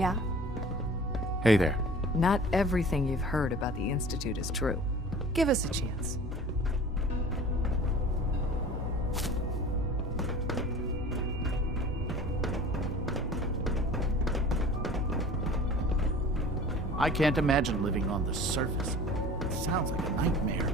Yeah? Hey there. Not everything you've heard about the Institute is true. Give us a chance. I can't imagine living on the surface. It sounds like a nightmare.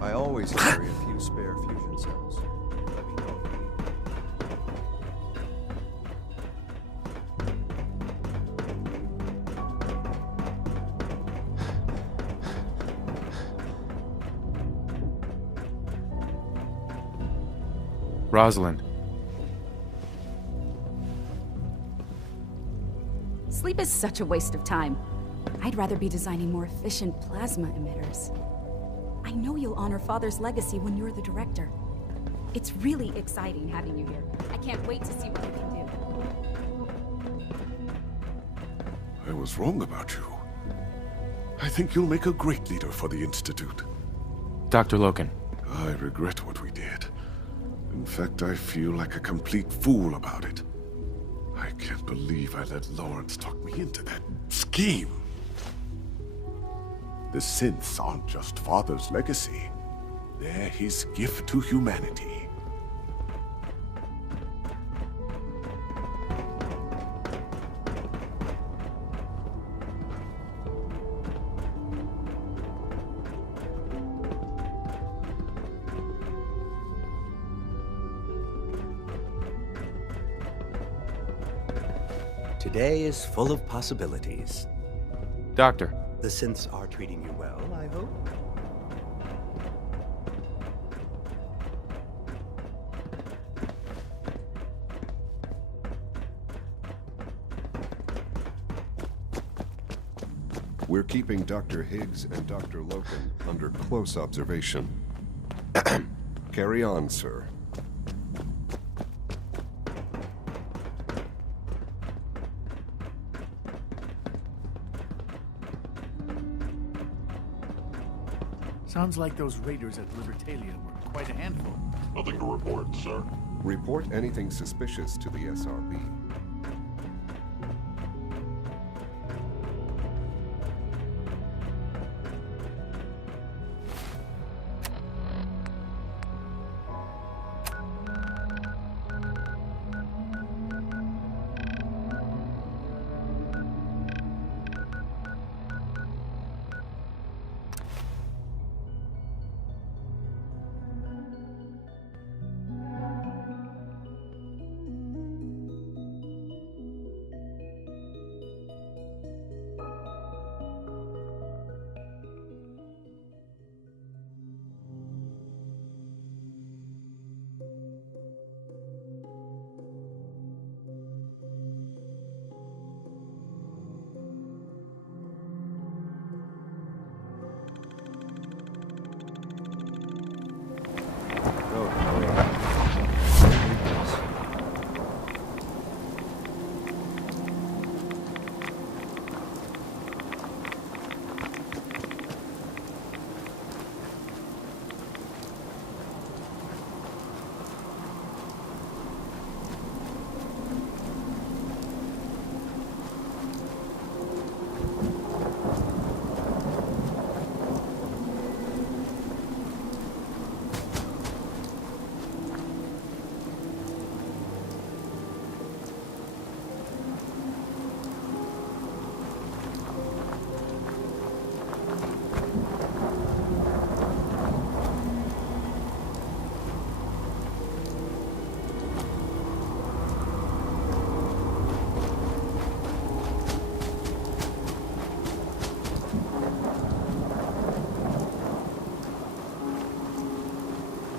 I always carry a few spare fusion cells. Let me know. Rosalind. Sleep is such a waste of time. I'd rather be designing more efficient plasma emitters. I know you'll honor Father's legacy when you're the director. It's really exciting having you here. I can't wait to see what you can do. I was wrong about you. I think you'll make a great leader for the Institute. Dr. Loken. I regret what we did. In fact, I feel like a complete fool about it. I can't believe I let Lawrence talk me into that scheme. The synths aren't just Father's legacy. They're his gift to humanity. Today is full of possibilities. Doctor. The synths are treating you well, I hope? We're keeping Dr. Higgs and Dr. Loken under close observation. Carry on, sir. Sounds like those raiders at Libertalia were quite a handful. Nothing to report, sir. Report anything suspicious to the SRB.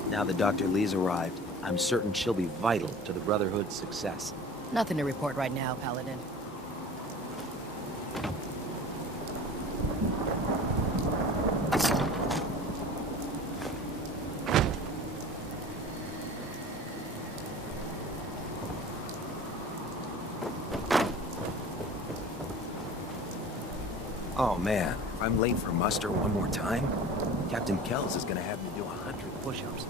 Now that Dr. Lee's arrived, I'm certain she'll be vital to the Brotherhood's success. Nothing to report right now, Paladin. Oh man, if I'm late for muster one more time, Captain Kells is gonna have me do 100 push-ups.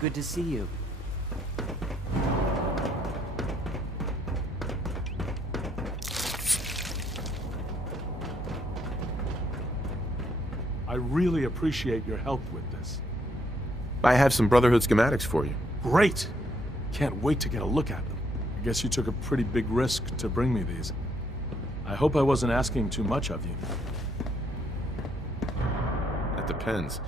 Good to see you. I really appreciate your help with this. I have some Brotherhood schematics for you. Great! Can't wait to get a look at them. I guess you took a pretty big risk to bring me these. I hope I wasn't asking too much of you. That depends.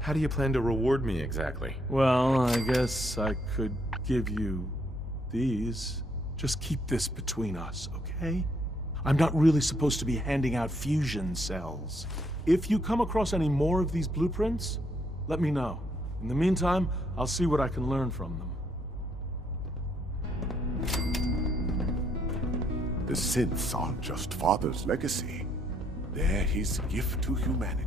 How do you plan to reward me exactly? Well, I guess I could give you these. Just keep this between us, okay? I'm not really supposed to be handing out fusion cells. If you come across any more of these blueprints, let me know. In the meantime, I'll see what I can learn from them. The synths aren't just Father's legacy. They're his gift to humanity.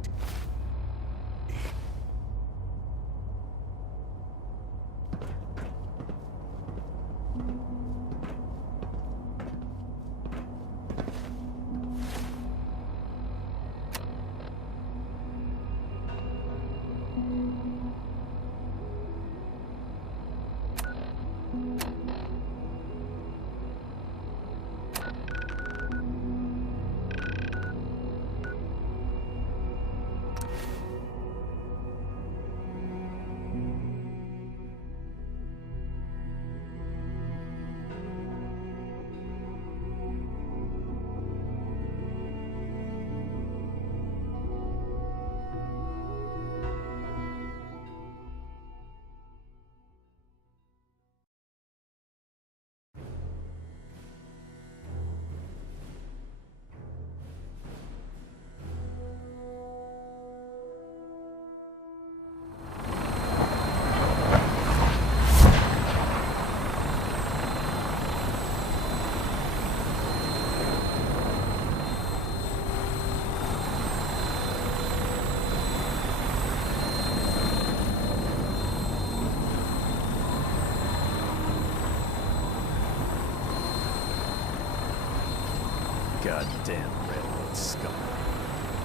Goddamn railroad scum.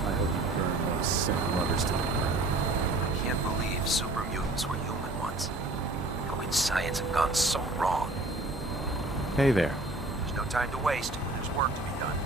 I hope you burn those sick lovers to the ground. I can't believe super mutants were human once. How could science have gone so wrong? Hey there. There's no time to waste. There's work to be done.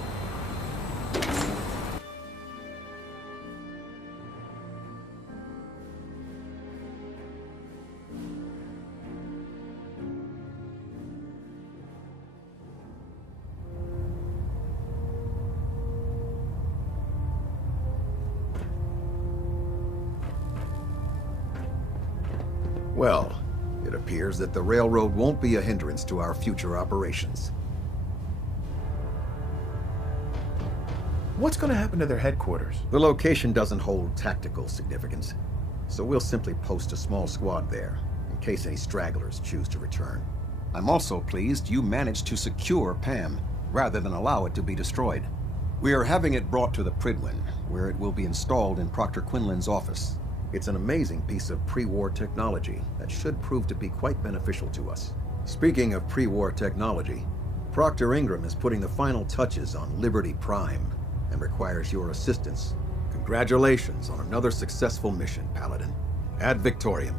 Well, it appears that the railroad won't be a hindrance to our future operations. What's going to happen to their headquarters? The location doesn't hold tactical significance, so we'll simply post a small squad there, in case any stragglers choose to return. I'm also pleased you managed to secure Pam, rather than allow it to be destroyed. We are having it brought to the Prydwen, where it will be installed in Proctor Quinlan's office. It's an amazing piece of pre-war technology that should prove to be quite beneficial to us. Speaking of pre-war technology, Proctor Ingram is putting the final touches on Liberty Prime and requires your assistance. Congratulations on another successful mission, Paladin. Ad Victoriam.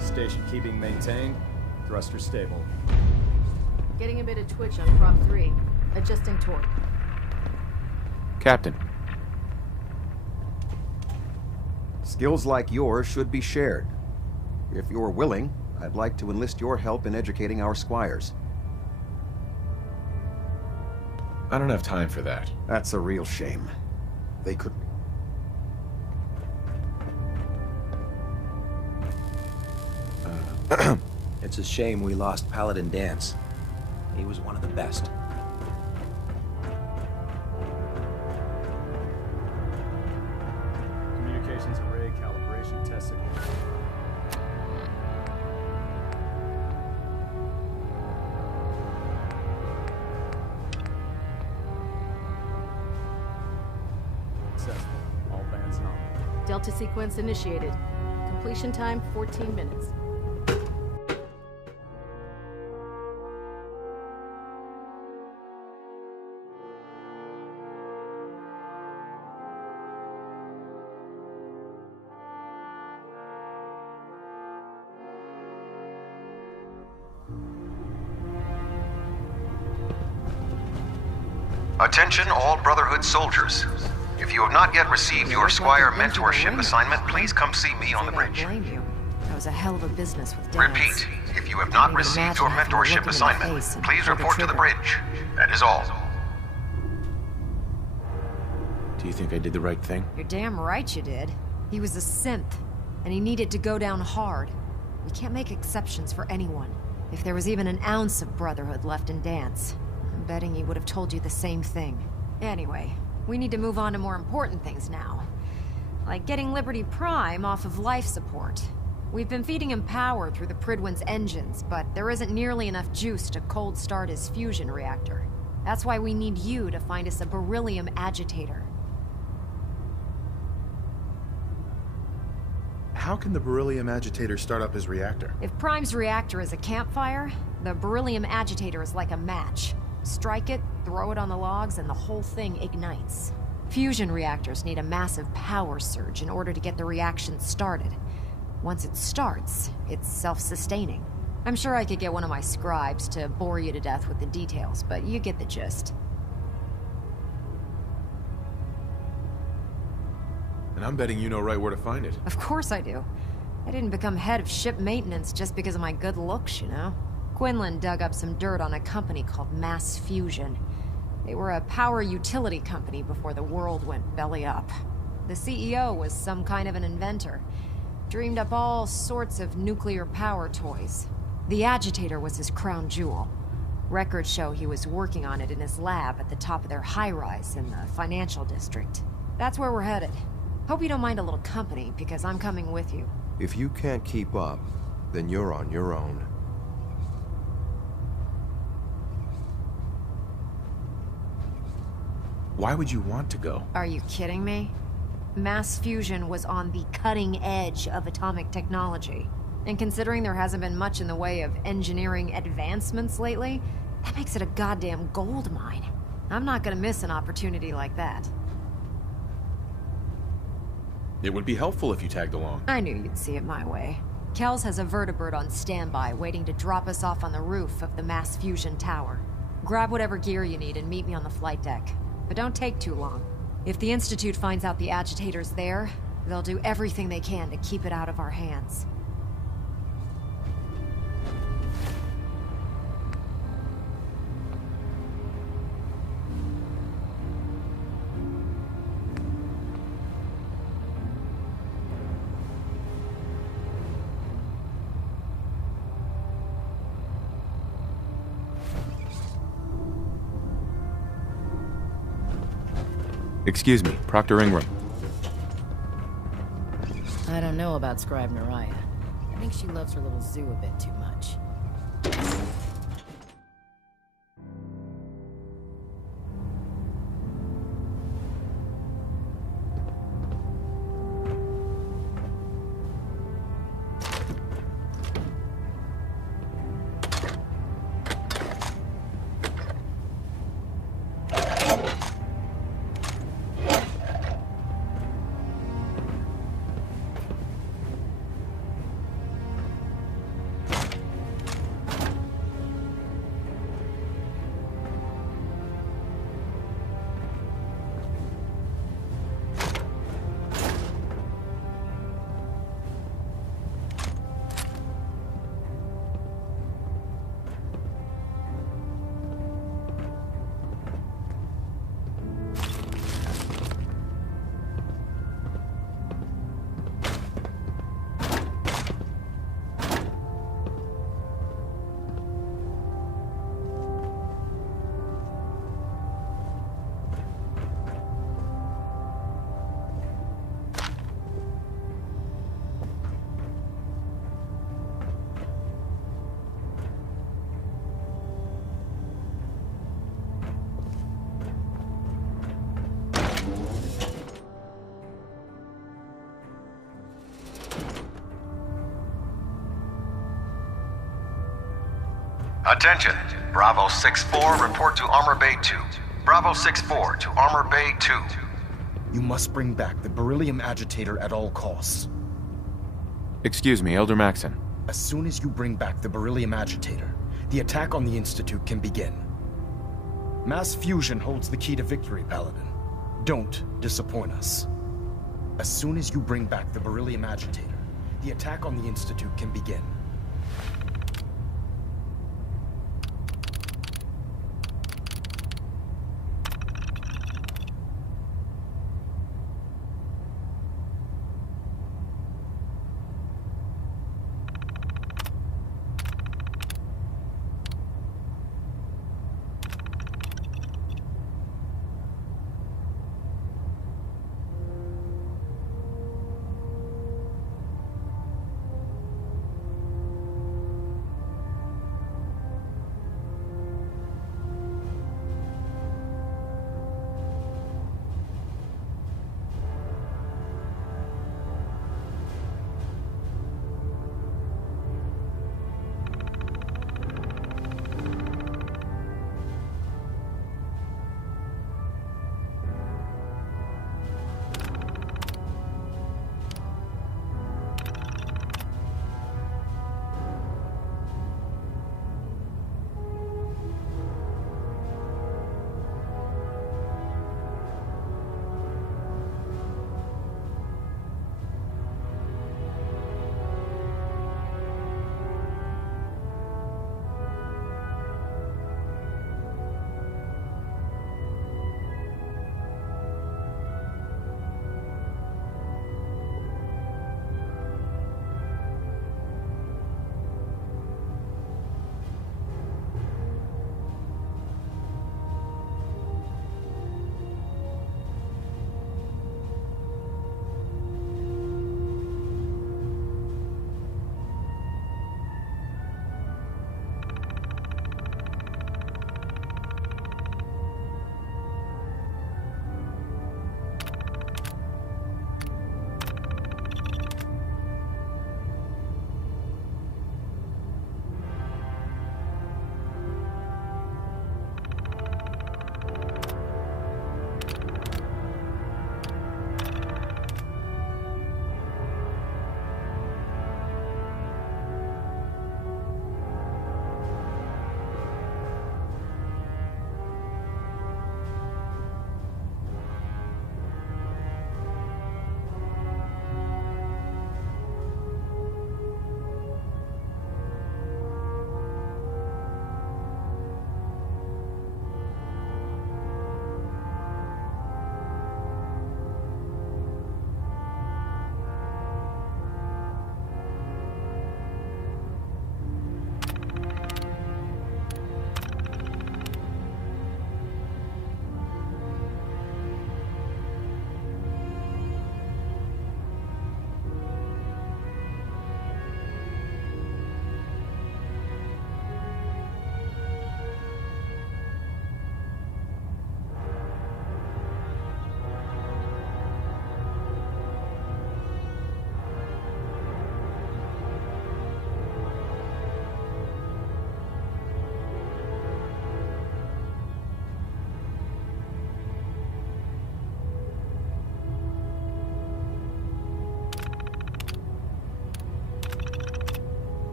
Station keeping maintained. Thruster stable. Getting a bit of twitch on prop 3. Adjusting torque. Captain. Skills like yours should be shared. If you're willing, I'd like to enlist your help in educating our squires. I don't have time for that. That's a real shame. They could... It's a shame we lost Paladin Danse. He was one of the best. Communications array calibration test signal. Successful. All bands nominal. Delta sequence initiated. Completion time 14 minutes. Attention all Brotherhood soldiers. If you have not yet received your Squire mentorship assignment, please come see me on the bridge. I blame you. That was a hell of a business with Danse. Repeat, if you have not received your mentorship assignment, please report to the bridge. That is all. Do you think I did the right thing? You're damn right you did. He was a synth, and he needed to go down hard. We can't make exceptions for anyone. If there was even an ounce of Brotherhood left in Danse, I'm betting he would have told you the same thing. Anyway, we need to move on to more important things now. Like getting Liberty Prime off of life support. We've been feeding him power through the Prydwen's engines, but there isn't nearly enough juice to cold start his fusion reactor. That's why we need you to find us a beryllium agitator. How can the beryllium agitator start up his reactor? If Prime's reactor is a campfire, the beryllium agitator is like a match. Strike it, throw it on the logs, and the whole thing ignites. Fusion reactors need a massive power surge in order to get the reaction started. Once it starts, it's self-sustaining. I'm sure I could get one of my scribes to bore you to death with the details, but you get the gist. And I'm betting you know right where to find it. Of course I do. I didn't become head of ship maintenance just because of my good looks, you know? Quinlan dug up some dirt on a company called Mass Fusion. They were a power utility company before the world went belly up. The CEO was some kind of an inventor. Dreamed up all sorts of nuclear power toys. The agitator was his crown jewel. Records show he was working on it in his lab at the top of their high-rise in the financial district. That's where we're headed. Hope you don't mind a little company, because I'm coming with you. If you can't keep up, then you're on your own. Why would you want to go? Are you kidding me? Mass fusion was on the cutting edge of atomic technology. And considering there hasn't been much in the way of engineering advancements lately, that makes it a goddamn gold mine. I'm not gonna miss an opportunity like that. It would be helpful if you tagged along. I knew you'd see it my way. Kells has a vertibird on standby waiting to drop us off on the roof of the Mass Fusion Tower. Grab whatever gear you need and meet me on the flight deck. But don't take too long. If the Institute finds out the agitator's there, they'll do everything they can to keep it out of our hands. Excuse me, Proctor Ingram. I don't know about Scribe Naraya. I think she loves her little zoo a bit too much. Attention. Bravo 6-4, report to Armor Bay 2. Bravo 6-4 to Armor Bay 2. You must bring back the beryllium agitator at all costs. Excuse me, Elder Maxon. As soon as you bring back the beryllium agitator, the attack on the Institute can begin. Mass fusion holds the key to victory, Paladin. Don't disappoint us. As soon as you bring back the beryllium agitator, the attack on the Institute can begin.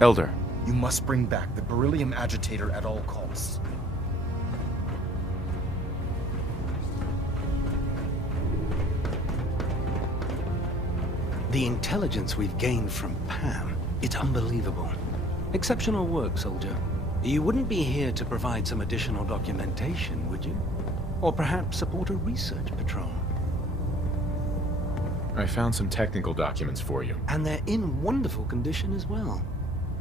Elder. You must bring back the beryllium agitator at all costs. The intelligence we've gained from Pam, it's unbelievable. Exceptional work, soldier. You wouldn't be here to provide some additional documentation, would you? Or perhaps support a research patrol? I found some technical documents for you. And they're in wonderful condition as well.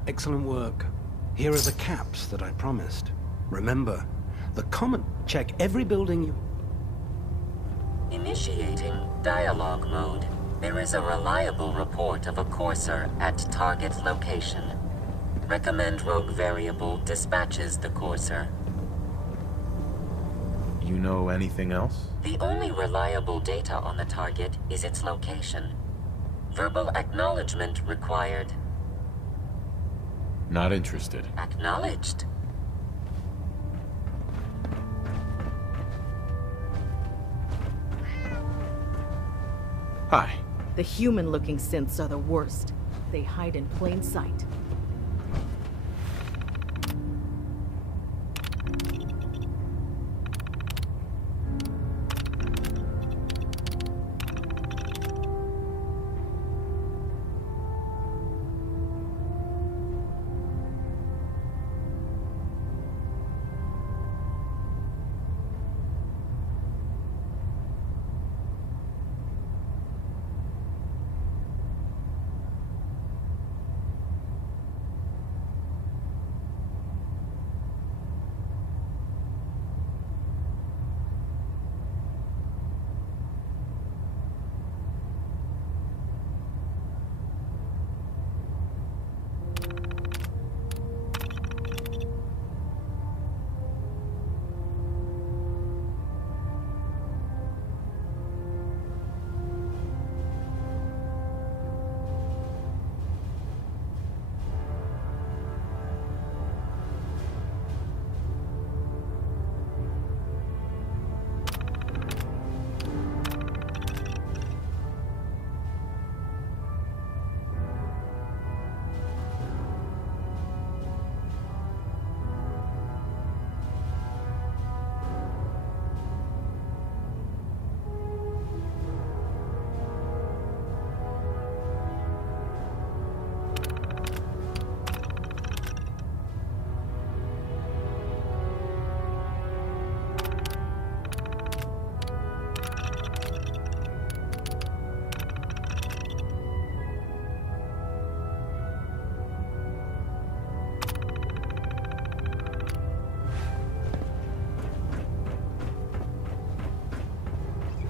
Excellent work. Here are the caps that I promised. Remember, the Comet check every building you... Initiating dialogue mode. There is a reliable report of a courser at target location. Recommend rogue variable dispatches the courser. You know anything else? The only reliable data on the target is its location. Verbal acknowledgement required. Not interested. Acknowledged. Hi. The human-looking synths are the worst. They hide in plain sight.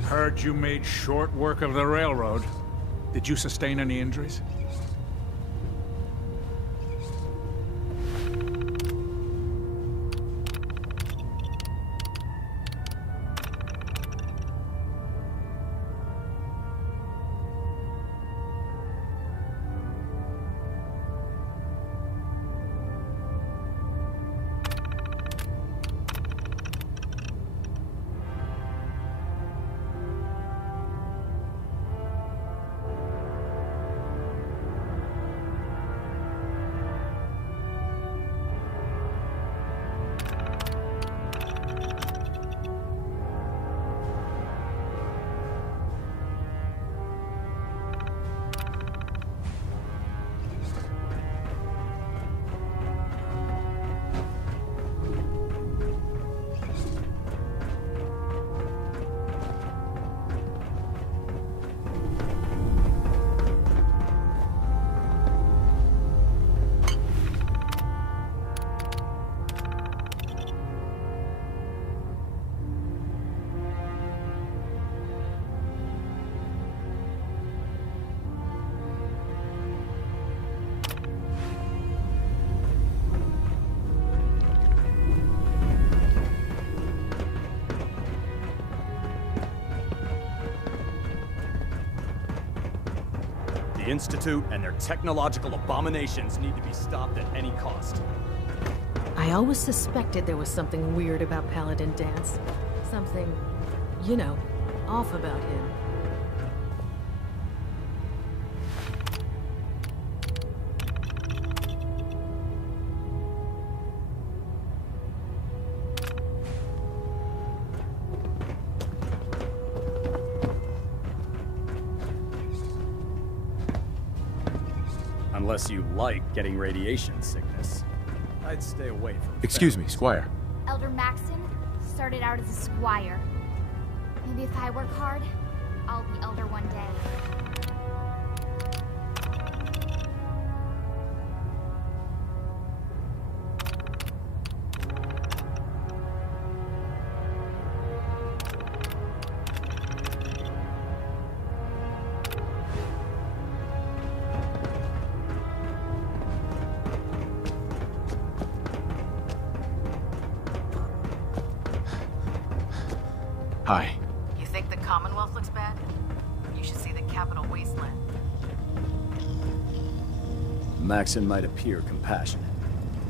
Heard you made short work of the railroad. Did you sustain any injuries? The Institute and their technological abominations need to be stopped at any cost. I always suspected there was something weird about Paladin Danse. Something, you know, off about him. Unless you like getting radiation sickness. I'd stay away from... Excuse me, Squire. Elder Maxon started out as a squire. Maybe if I work hard, I'll be elder one day. Hi. You think the Commonwealth looks bad? You should see the Capital Wasteland. Maxon might appear compassionate,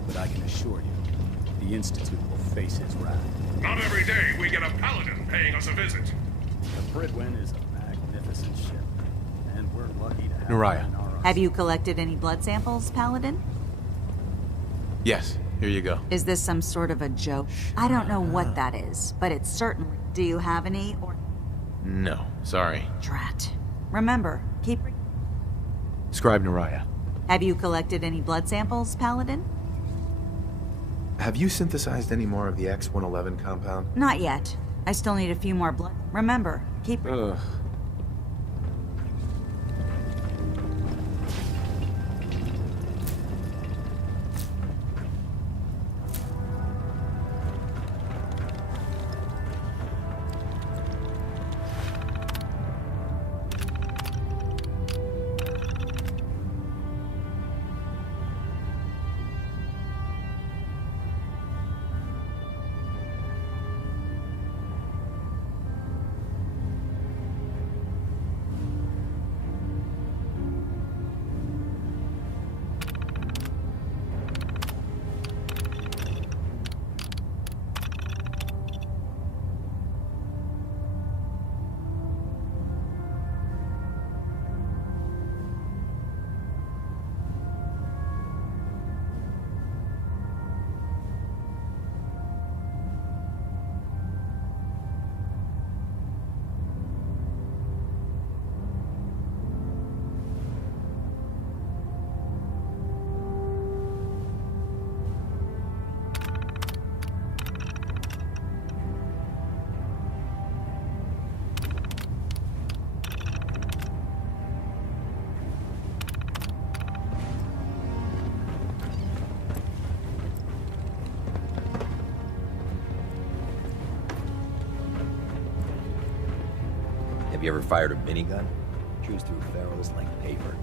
but I can assure you, the Institute will face his wrath. Not every day we get a paladin paying us a visit. The Pridwen is a magnificent ship, and we're lucky to have Naraya. her in our... Have you collected any blood samples, Paladin? Yes, here you go. Is this some sort of a joke? I don't know what that is, but it's certainly... Do you have any, or... No, sorry. Drat. Remember, keep... Scribe Naraya. Have you collected any blood samples, Paladin? Have you synthesized any more of the X-111 compound? Not yet. I still need a few more blood... Remember, keep... Ugh. Have you ever fired a minigun? Chews through barrels like paper.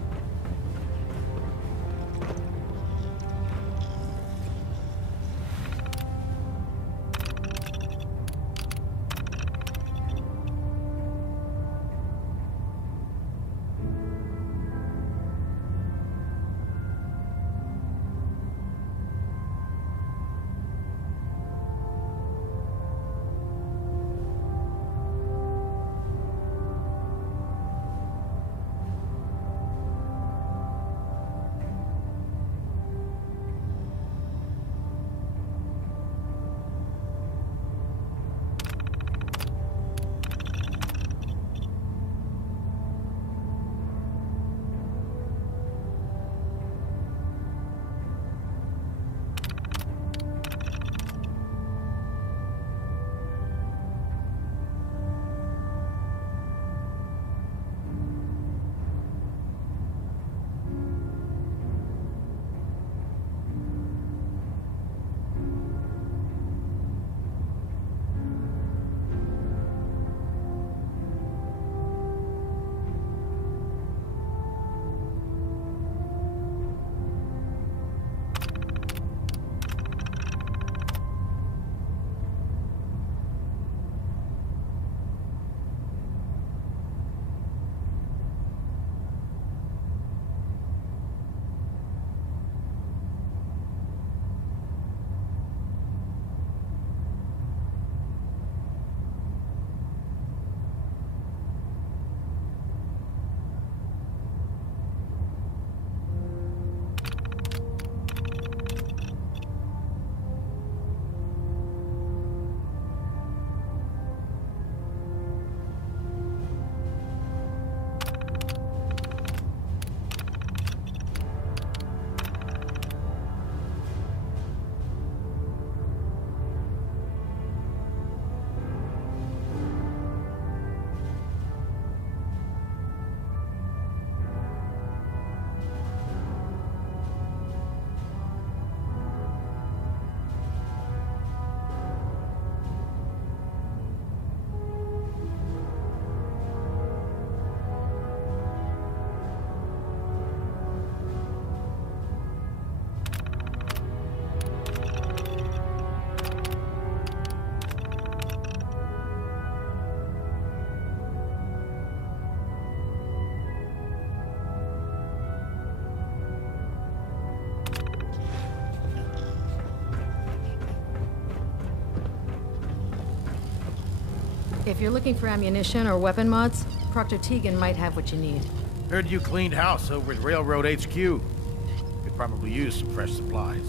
If you're looking for ammunition or weapon mods, Proctor Tegan might have what you need. Heard you cleaned house over at Railroad HQ. Could probably use some fresh supplies.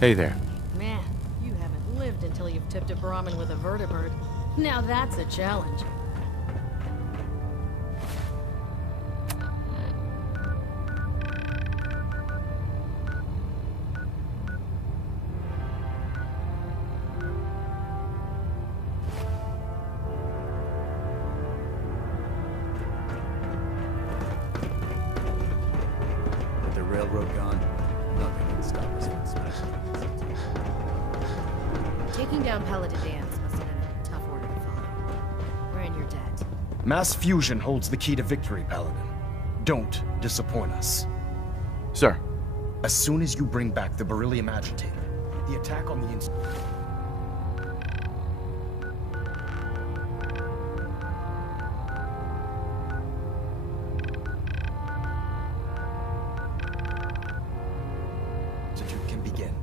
Hey there. Man, you haven't lived until you've tipped a Brahmin with a vertibird. Now that's a challenge. With the railroad gone, nothing can stop us from smashing it. Taking down Paladin Danse must have been a tough order to follow. We're in your debt. Mass Fusion holds the key to victory, Paladin. Don't disappoint us. Sir. As soon as you bring back the beryllium agitator, the attack on the Institute... can begin.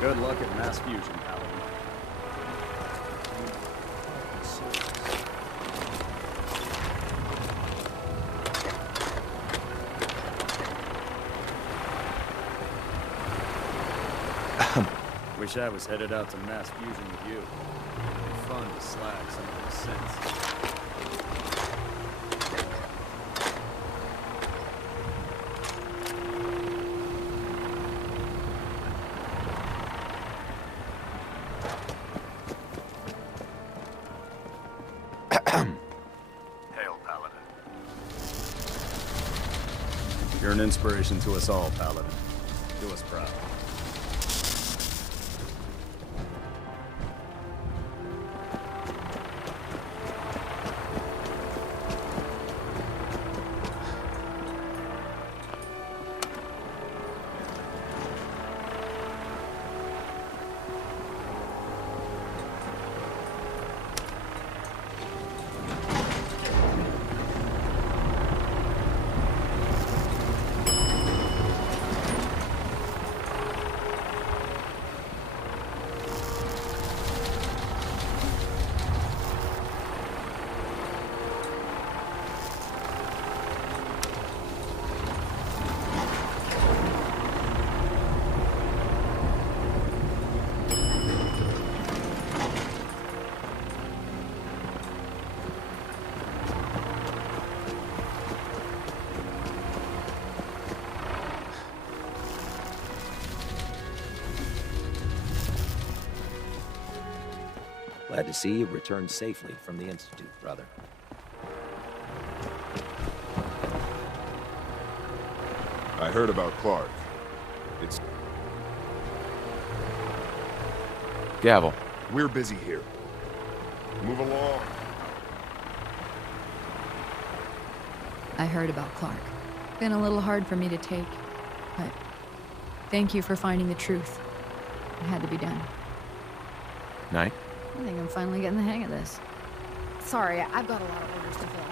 Good luck at Mass Fusion, Paladin. Wish I was headed out to Mass Fusion with you. It'd be fun to slag some of those synths. Hail, Paladin. You're an inspiration to us all, Paladin. Do us proud. Glad to see you returned safely from the Institute, brother. I heard about Clark. It's... Gavel. We're busy here. Move along. I heard about Clark. Been a little hard for me to take, but thank you for finding the truth. It had to be done. Night. I think I'm finally getting the hang of this. Sorry, I've got a lot of orders to fill.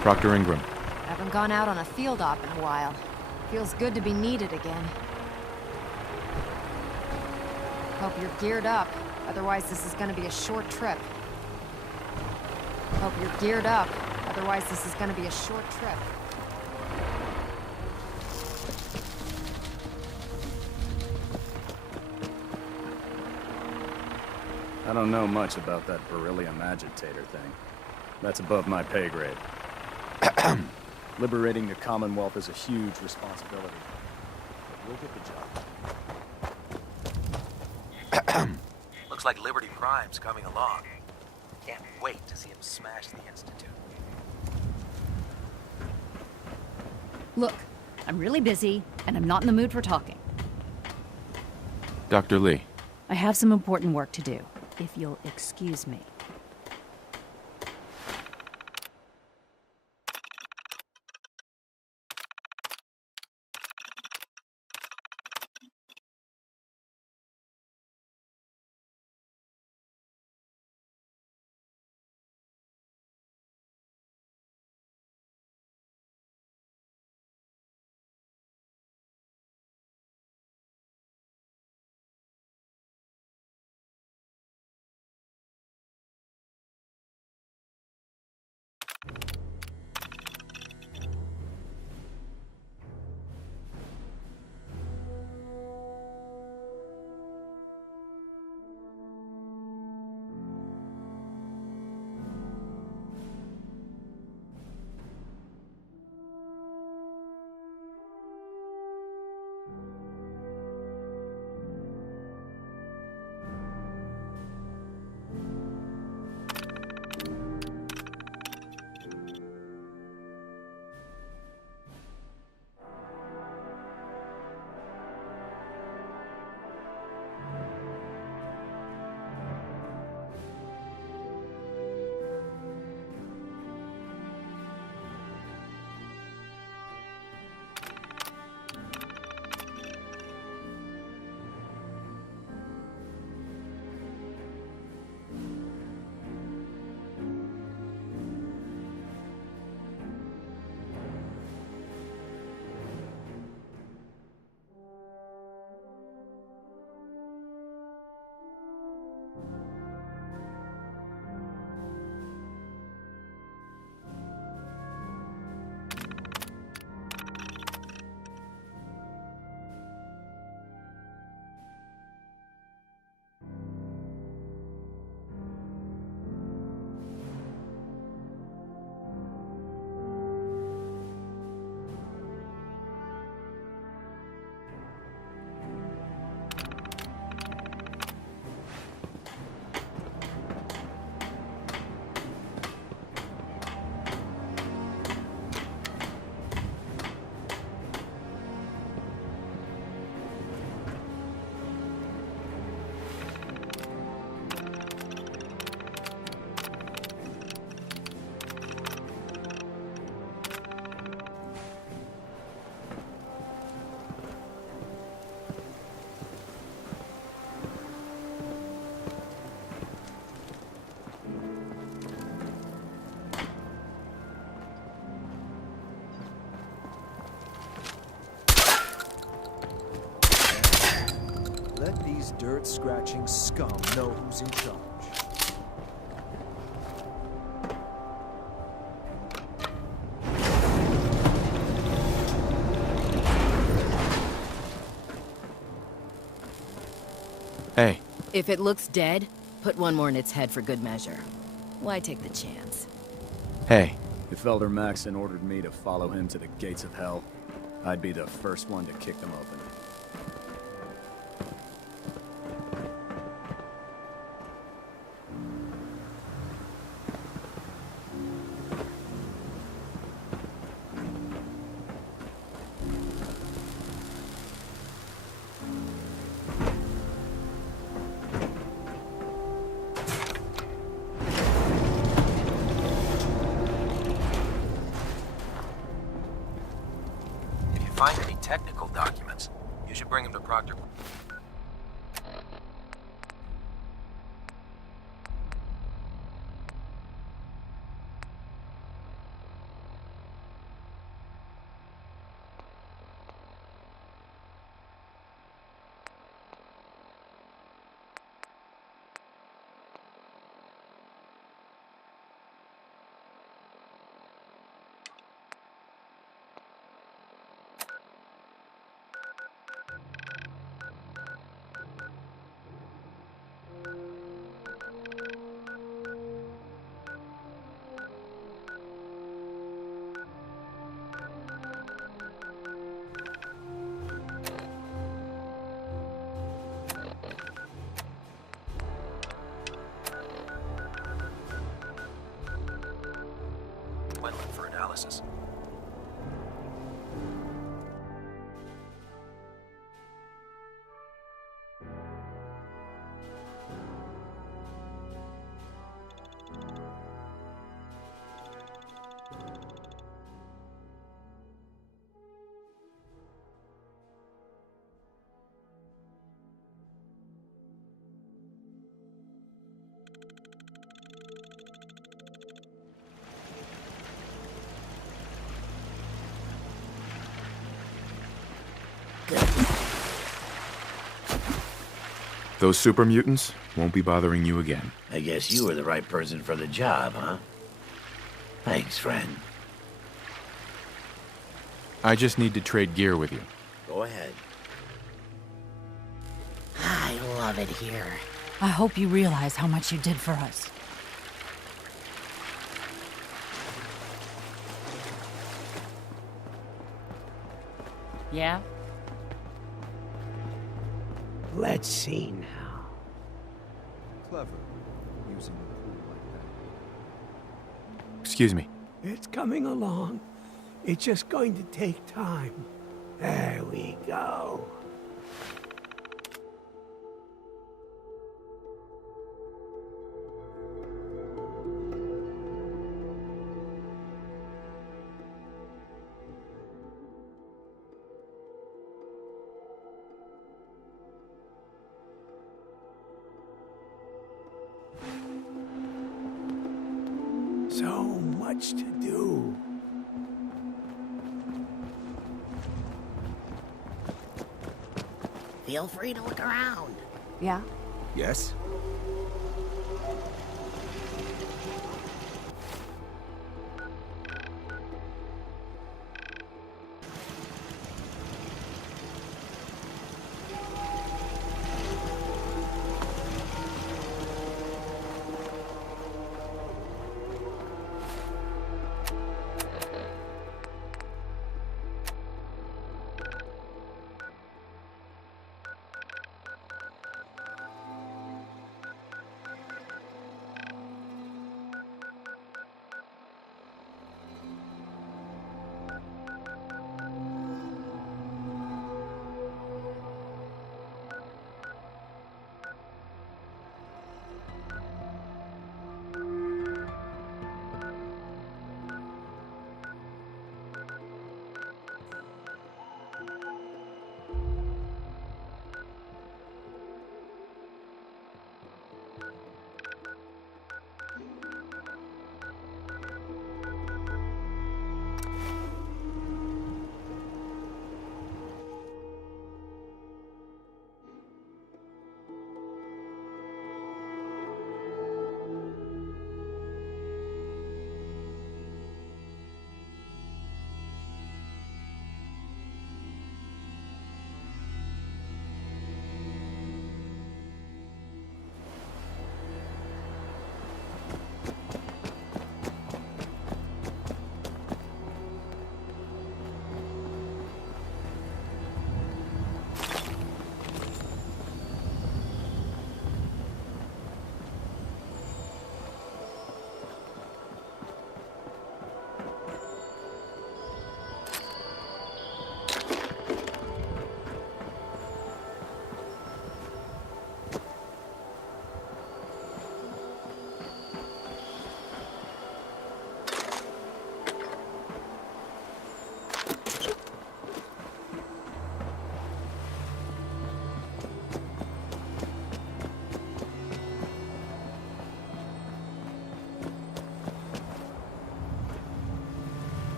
Proctor Ingram. Haven't gone out on a field op in a while. Feels good to be needed again. Hope you're geared up. Otherwise, this is gonna be a short trip. Hope you're geared up. Otherwise, this is gonna be a short trip. I don't know much about that beryllium agitator thing. That's above my pay grade. Liberating the Commonwealth is a huge responsibility. But we'll get the job. Looks like Liberty Prime's coming along. Can't wait to see him smash the Institute. Look, I'm really busy, and I'm not in the mood for talking. Dr. Lee. I have some important work to do, if you'll excuse me. Let these dirt-scratching scum know who's in charge. Hey. If it looks dead, put one more in its head for good measure. Why take the chance? Hey. If Elder Maxson ordered me to follow him to the gates of hell, I'd be the first one to kick them open. find any technical documents, you should bring them to Proctor. Quinlan for analysis. Those super mutants won't be bothering you again. I guess you were the right person for the job, huh? Thanks, friend. I just need to trade gear with you. Go ahead. I love it here. I hope you realize how much you did for us. Yeah? Let's see now. Clever, using a pool like that. Excuse me. It's coming along. It's just going to take time. There we go. So much to do. Feel free to look around. Yeah? Yes?